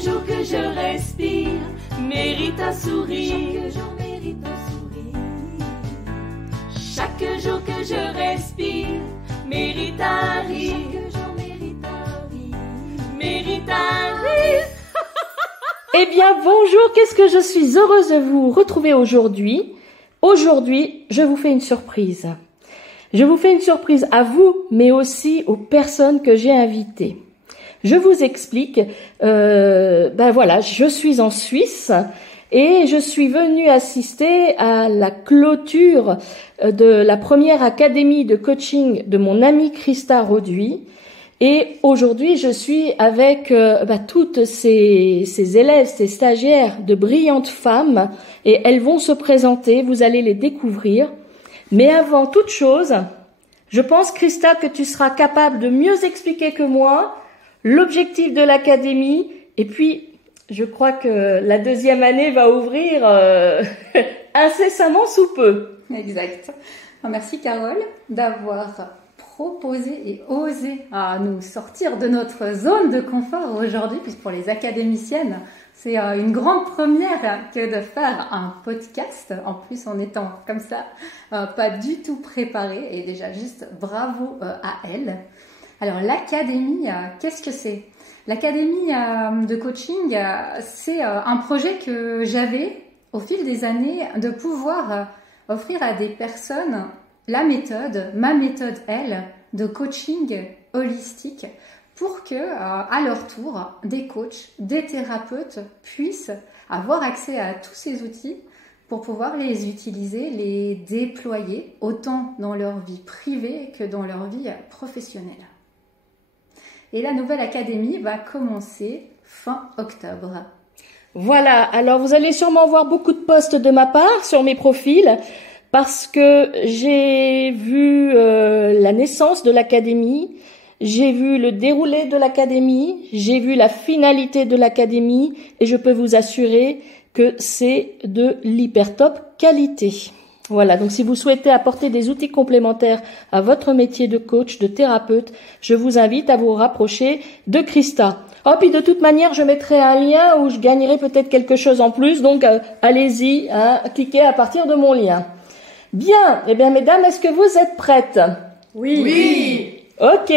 jour que je respire mérite un sourire. Chaque jour que je respire mérite un rire. Mérite un rire. Eh bien, bonjour, qu'est-ce que je suis heureuse de vous retrouver aujourd'hui. Aujourd'hui, je vous fais une surprise. Je vous fais une surprise à vous, mais aussi aux personnes que j'ai invitées. Je vous explique, voilà, je suis en Suisse et je suis venue assister à la clôture de la première académie de coaching de mon amie Christa Roduit. Et aujourd'hui, je suis avec toutes ces élèves, ces stagiaires, de brillantes femmes, et elles vont se présenter, vous allez les découvrir. Mais avant toute chose, je pense, Christa, que tu seras capable de mieux expliquer que moi l'objectif de l'académie. Et puis, je crois que la deuxième année va ouvrir incessamment sous peu. Exact. Merci Carole d'avoir proposé et osé à nous sortir de notre zone de confort aujourd'hui, puisque pour les académiciennes, c'est une grande première que de faire un podcast, en plus en étant comme ça, pas du tout préparé, et déjà juste bravo à elles. Alors l'académie, qu'est-ce que c'est ? L'académie de coaching, c'est un projet que j'avais au fil des années de pouvoir offrir à des personnes la méthode, ma méthode elle, de coaching holistique, pour que, à leur tour, des coachs, des thérapeutes puissent avoir accès à tous ces outils pour pouvoir les utiliser, les déployer, autant dans leur vie privée que dans leur vie professionnelle. Et la nouvelle académie va commencer fin octobre. Voilà, alors vous allez sûrement voir beaucoup de posts de ma part sur mes profils, parce que j'ai vu la naissance de l'académie, j'ai vu le déroulé de l'académie, j'ai vu la finalité de l'académie, et je peux vous assurer que c'est de l'hyper top qualité. Voilà, donc si vous souhaitez apporter des outils complémentaires à votre métier de coach, de thérapeute, je vous invite à vous rapprocher de Christa. Oh, puis de toute manière, je mettrai un lien où je gagnerai peut-être quelque chose en plus, donc allez-y, cliquez à partir de mon lien. Bien, eh bien mesdames, est-ce que vous êtes prêtes ? Oui. Oui. Ok.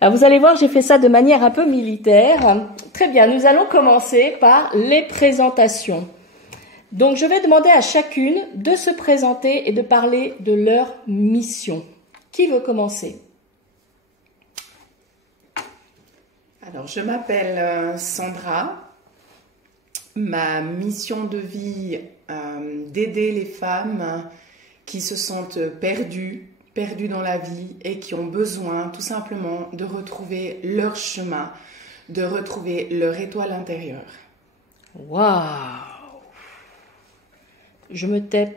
Alors vous allez voir, j'ai fait ça de manière un peu militaire. Très bien, nous allons commencer par les présentations. Donc je vais demander à chacune de se présenter et de parler de leur mission. Qui veut commencer ? Alors je m'appelle Sandra. Ma mission de vie, d'aider les femmes qui se sentent perdues dans la vie et qui ont besoin tout simplement de retrouver leur chemin, de retrouver leur étoile intérieure. Waouh ! Je me tais.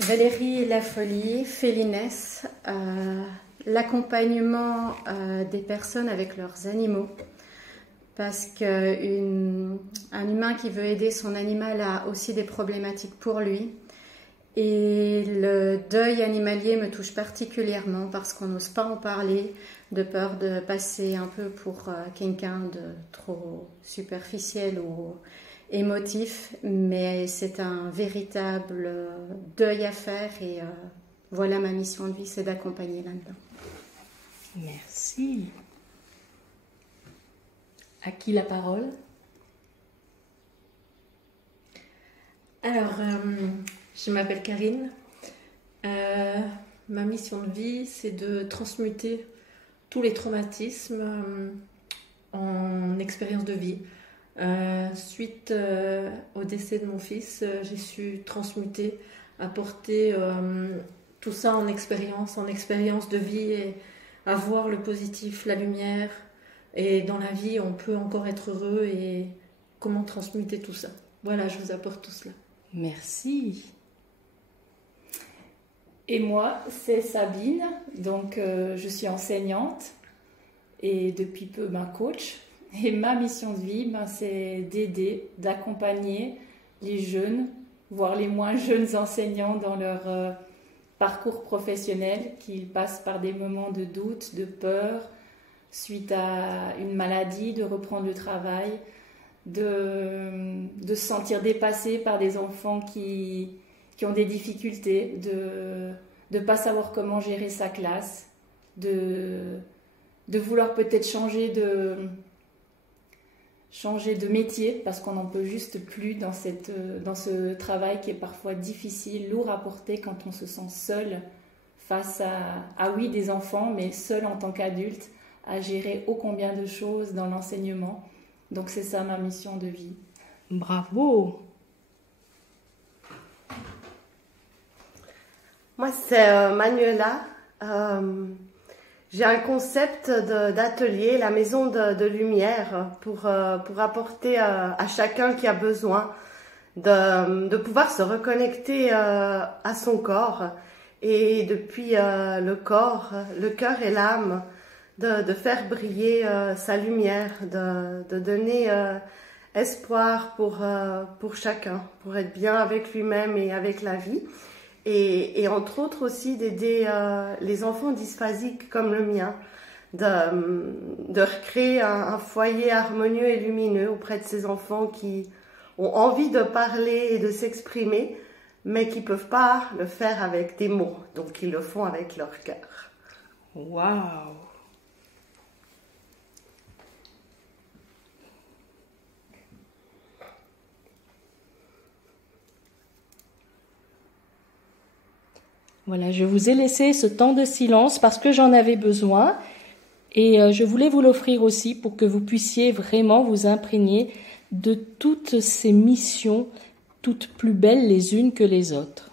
Valérie Lafolie, Félinès, l'accompagnement des personnes avec leurs animaux. Parce qu'un humain qui veut aider son animal a aussi des problématiques pour lui. Et le deuil animalier me touche particulièrement parce qu'on n'ose pas en parler, de peur de passer un peu pour quelqu'un de trop superficiel ou émotif. Mais c'est un véritable deuil à faire et voilà ma mission de vie, c'est d'accompagner là-dedans. Merci. À qui la parole ? Alors, je m'appelle Karine. Ma mission de vie, c'est de transmuter tous les traumatismes en expérience de vie. Suite au décès de mon fils, j'ai su transmuter, apporter tout ça en expérience de vie et avoir le positif, la lumière. Et dans la vie, on peut encore être heureux et comment transmuter tout ça. Voilà, je vous apporte tout cela. Merci. Et moi, c'est Sabine, donc je suis enseignante et depuis peu coach. Et ma mission de vie, c'est d'aider, d'accompagner les jeunes, voire les moins jeunes enseignants dans leur parcours professionnel, qu'ils passent par des moments de doute, de peur, suite à une maladie, de reprendre le travail, de se sentir dépassé par des enfants qui ont des difficultés, de ne pas savoir comment gérer sa classe, de vouloir peut-être changer de métier parce qu'on n'en peut juste plus dans ce travail qui est parfois difficile, lourd à porter quand on se sent seul face à oui, des enfants, mais seul en tant qu'adulte, à gérer ô combien de choses dans l'enseignement. Donc c'est ça ma mission de vie. Bravo! Moi, c'est Manuela. J'ai un concept d'atelier, la maison de lumière, pour apporter à chacun qui a besoin de pouvoir se reconnecter à son corps. Et depuis le corps, le cœur et l'âme, de faire briller sa lumière, de donner espoir pour chacun, pour être bien avec lui-même et avec la vie. Et entre autres aussi d'aider les enfants dysphasiques comme le mien, de recréer un foyer harmonieux et lumineux auprès de ces enfants qui ont envie de parler et de s'exprimer, mais qui ne peuvent pas le faire avec des mots, donc ils le font avec leur cœur. Waouh! Voilà, je vous ai laissé ce temps de silence parce que j'en avais besoin et je voulais vous l'offrir aussi pour que vous puissiez vraiment vous imprégner de toutes ces missions, toutes plus belles les unes que les autres.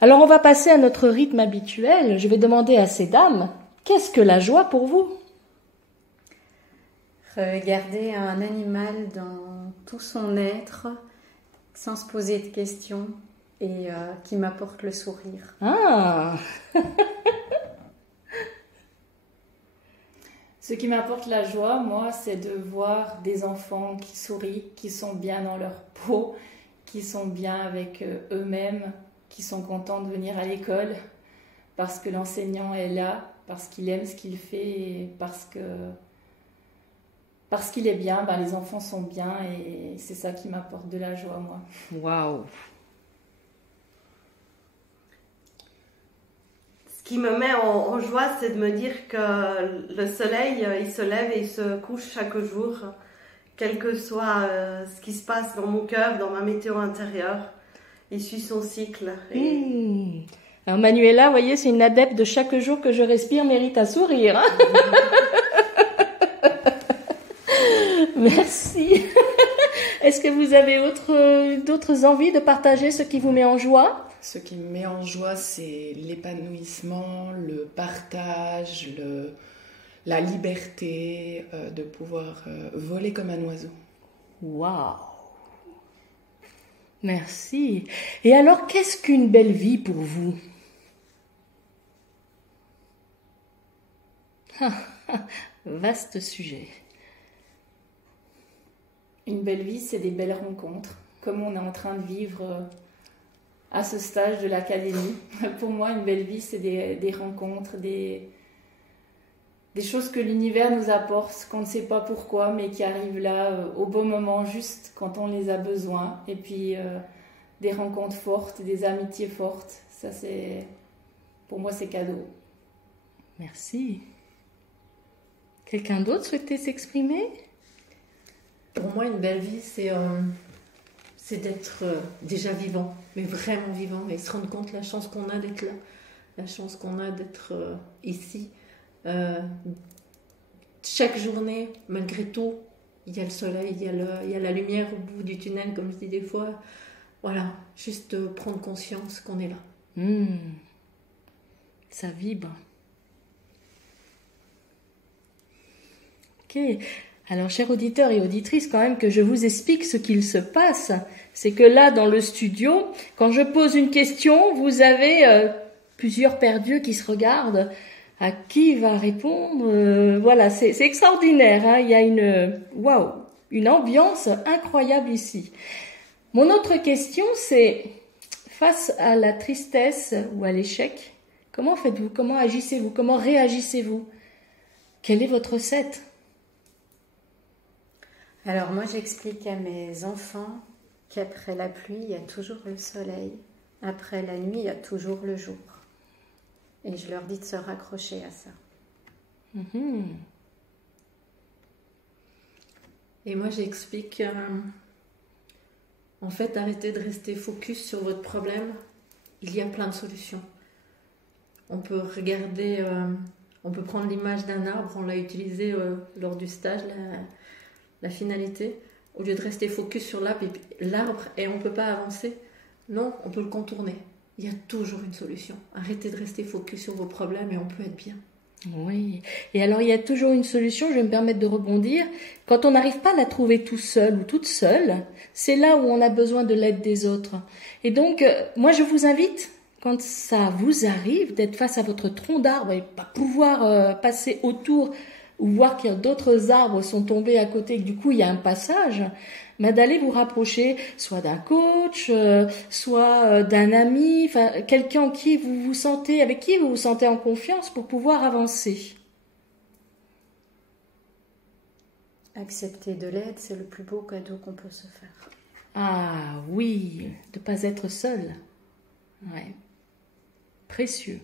Alors on va passer à notre rythme habituel. Je vais demander à ces dames, qu'est-ce que la joie pour vous? Regarder un animal dans tout son être, sans se poser de questions, et qui m'apporte le sourire. Ah. Ce qui m'apporte la joie, moi, c'est de voir des enfants qui sourient, qui sont bien dans leur peau, qui sont bien avec eux-mêmes, qui sont contents de venir à l'école parce que l'enseignant est là, parce qu'il aime ce qu'il fait et parce qu'il est bien, ben, les enfants sont bien et c'est ça qui m'apporte de la joie, moi. Waouh! Ce qui me met en joie, c'est de me dire que le soleil, il se lève et il se couche chaque jour, quel que soit ce qui se passe dans mon cœur, dans ma météo intérieure. Il suit son cycle. Et... Alors Manuela, vous voyez, c'est une adepte de chaque jour que je respire mérite un sourire. Hein. Merci. Est-ce que vous avez d'autres envies de partager ce qui vous met en joie? Ce qui me met en joie, c'est l'épanouissement, le partage, la liberté de pouvoir voler comme un oiseau. Waouh! Merci. Et alors, qu'est-ce qu'une belle vie pour vous? Vaste sujet. Une belle vie, c'est des belles rencontres, comme on est en train de vivre à ce stage de l'académie. Pour moi, une belle vie, c'est des rencontres, des choses que l'univers nous apporte, qu'on ne sait pas pourquoi, mais qui arrivent là au bon moment, juste quand on les a besoin. Et puis, des rencontres fortes, des amitiés fortes. Ça, pour moi, c'est cadeau. Merci. Quelqu'un d'autre souhaitait s'exprimer? Pour moi, une belle vie, c'est d'être déjà vivant, mais vraiment vivant, et se rendre compte la chance qu'on a d'être là, la chance qu'on a d'être ici. Chaque journée, malgré tout, il y a le soleil, il y a la lumière au bout du tunnel, comme je dis des fois. Voilà, juste prendre conscience qu'on est là. Ça vibre. Ok. Alors, chers auditeurs et auditrices, quand même que je vous explique ce qu'il se passe. C'est que là, dans le studio, quand je pose une question, vous avez plusieurs perdus qui se regardent. À qui va répondre? Voilà, c'est extraordinaire. Hein. Il y a une ambiance incroyable ici. Mon autre question, c'est face à la tristesse ou à l'échec, comment faites-vous? Comment agissez-vous? Comment réagissez-vous? Quelle est votre recette? Alors moi j'explique à mes enfants qu'après la pluie, il y a toujours le soleil. Après la nuit, il y a toujours le jour. Et je leur dis de se raccrocher à ça. Et moi j'explique, en fait, arrêtez de rester focus sur votre problème. Il y a plein de solutions. On peut regarder, on peut prendre l'image d'un arbre, on l'a utilisé lors du stage, la finalité. Au lieu de rester focus sur l'arbre et on ne peut pas avancer, non, on peut le contourner. Il y a toujours une solution. Arrêtez de rester focus sur vos problèmes et on peut être bien. Oui, et alors il y a toujours une solution, je vais me permettre de rebondir. Quand on n'arrive pas à la trouver tout seul ou toute seule, c'est là où on a besoin de l'aide des autres. Et donc, moi je vous invite, quand ça vous arrive, d'être face à votre tronc d'arbre et pas pouvoir passer autour ou voir qu'il y a d'autres arbres sont tombés à côté et que du coup il y a un passage, d'aller vous rapprocher soit d'un coach, soit d'un ami, enfin quelqu'un avec qui vous vous sentez en confiance pour pouvoir avancer. Accepter de l'aide, c'est le plus beau cadeau qu'on peut se faire. Ah oui, de ne pas être seul. Ouais. Précieux.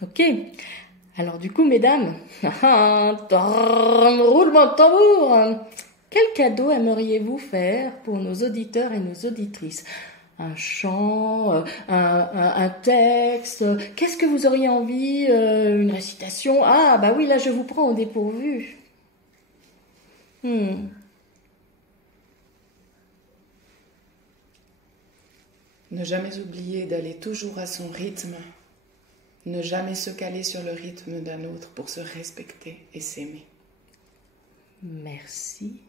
Ok. Alors du coup, mesdames, roulement de tambour, quel cadeau aimeriez-vous faire pour nos auditeurs et nos auditrices? Un chant, un texte, qu'est-ce que vous auriez envie? Une récitation? Ah, bah oui, là je vous prends au dépourvu. Ne jamais oublier d'aller toujours à son rythme. Ne jamais se caler sur le rythme d'un autre pour se respecter et s'aimer. Merci.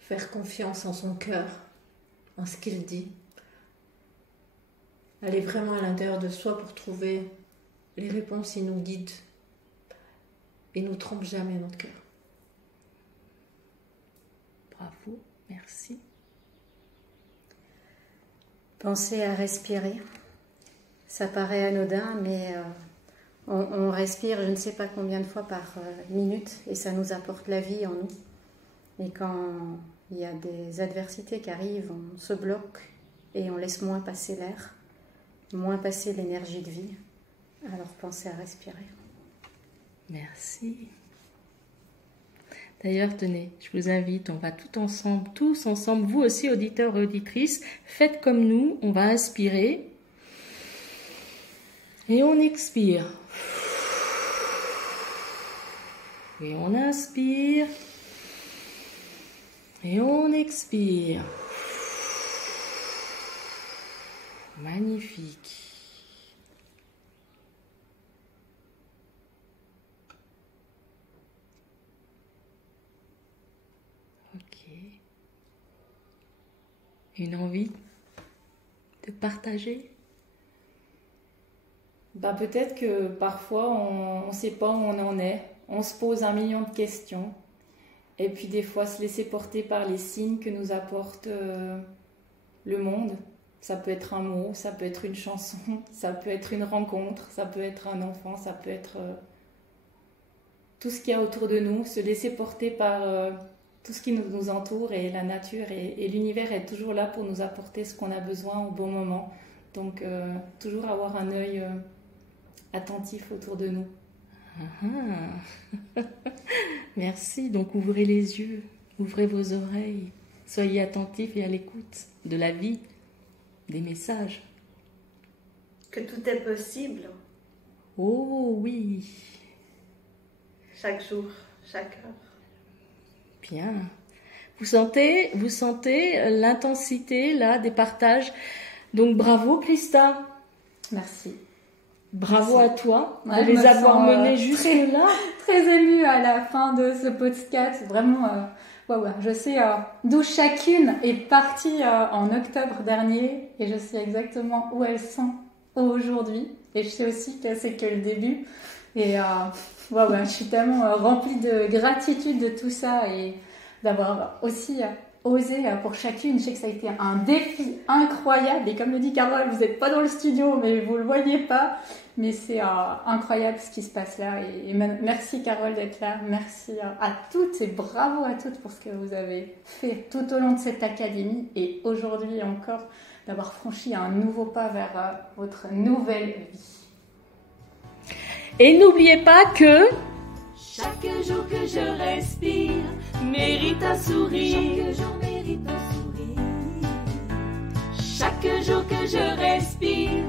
Faire confiance en son cœur, en ce qu'il dit. Aller vraiment à l'intérieur de soi pour trouver les réponses. Il nous guide et ne trompe jamais notre cœur. Bravo, merci. Pensez à respirer. Ça paraît anodin, mais on respire je ne sais pas combien de fois par minute et ça nous apporte la vie en nous. Et quand il y a des adversités qui arrivent, on se bloque et on laisse moins passer l'air, moins passer l'énergie de vie. Alors pensez à respirer. Merci. D'ailleurs, tenez, je vous invite, on va tous ensemble, vous aussi auditeurs et auditrices, faites comme nous, on va inspirer. Et on expire. Et on inspire. Et on expire. Magnifique. Ok. Une envie de partager? Peut-être que parfois on ne sait pas où on en est, on se pose 1 million de questions et puis des fois se laisser porter par les signes que nous apporte le monde. Ça peut être un mot, ça peut être une chanson, ça peut être une rencontre, ça peut être un enfant, ça peut être tout ce qu'il y a autour de nous, se laisser porter par tout ce qui nous entoure et la nature et l'univers est toujours là pour nous apporter ce qu'on a besoin au bon moment. Donc toujours avoir un œil attentif autour de nous. Merci. Donc ouvrez les yeux, ouvrez vos oreilles, soyez attentifs et à l'écoute de la vie, des messages. Que tout est possible. Oh oui. Chaque jour, chaque heure. Bien. Vous sentez l'intensité là des partages. Donc bravo Christa. Merci. Bravo à toi de Ouais, les avoir menés jusque-là. Très émue à la fin de ce podcast. Vraiment, je sais d'où chacune est partie en octobre dernier et je sais exactement où elles sont aujourd'hui. Et je sais aussi que c'est que le début. Et je suis tellement remplie de gratitude de tout ça. Et d'avoir aussi osé pour chacune. Je sais que ça a été un défi incroyable. Et comme le dit Carole, vous n'êtes pas dans le studio, mais vous ne le voyez pas. Mais c'est incroyable ce qui se passe là. Et merci Carole d'être là. Merci à toutes et bravo à toutes pour ce que vous avez fait tout au long de cette académie. Et aujourd'hui encore, d'avoir franchi un nouveau pas vers votre nouvelle vie. Et n'oubliez pas que chaque jour que je respire mérite un sourire. Chaque jour mérite un sourire. Chaque jour que je respire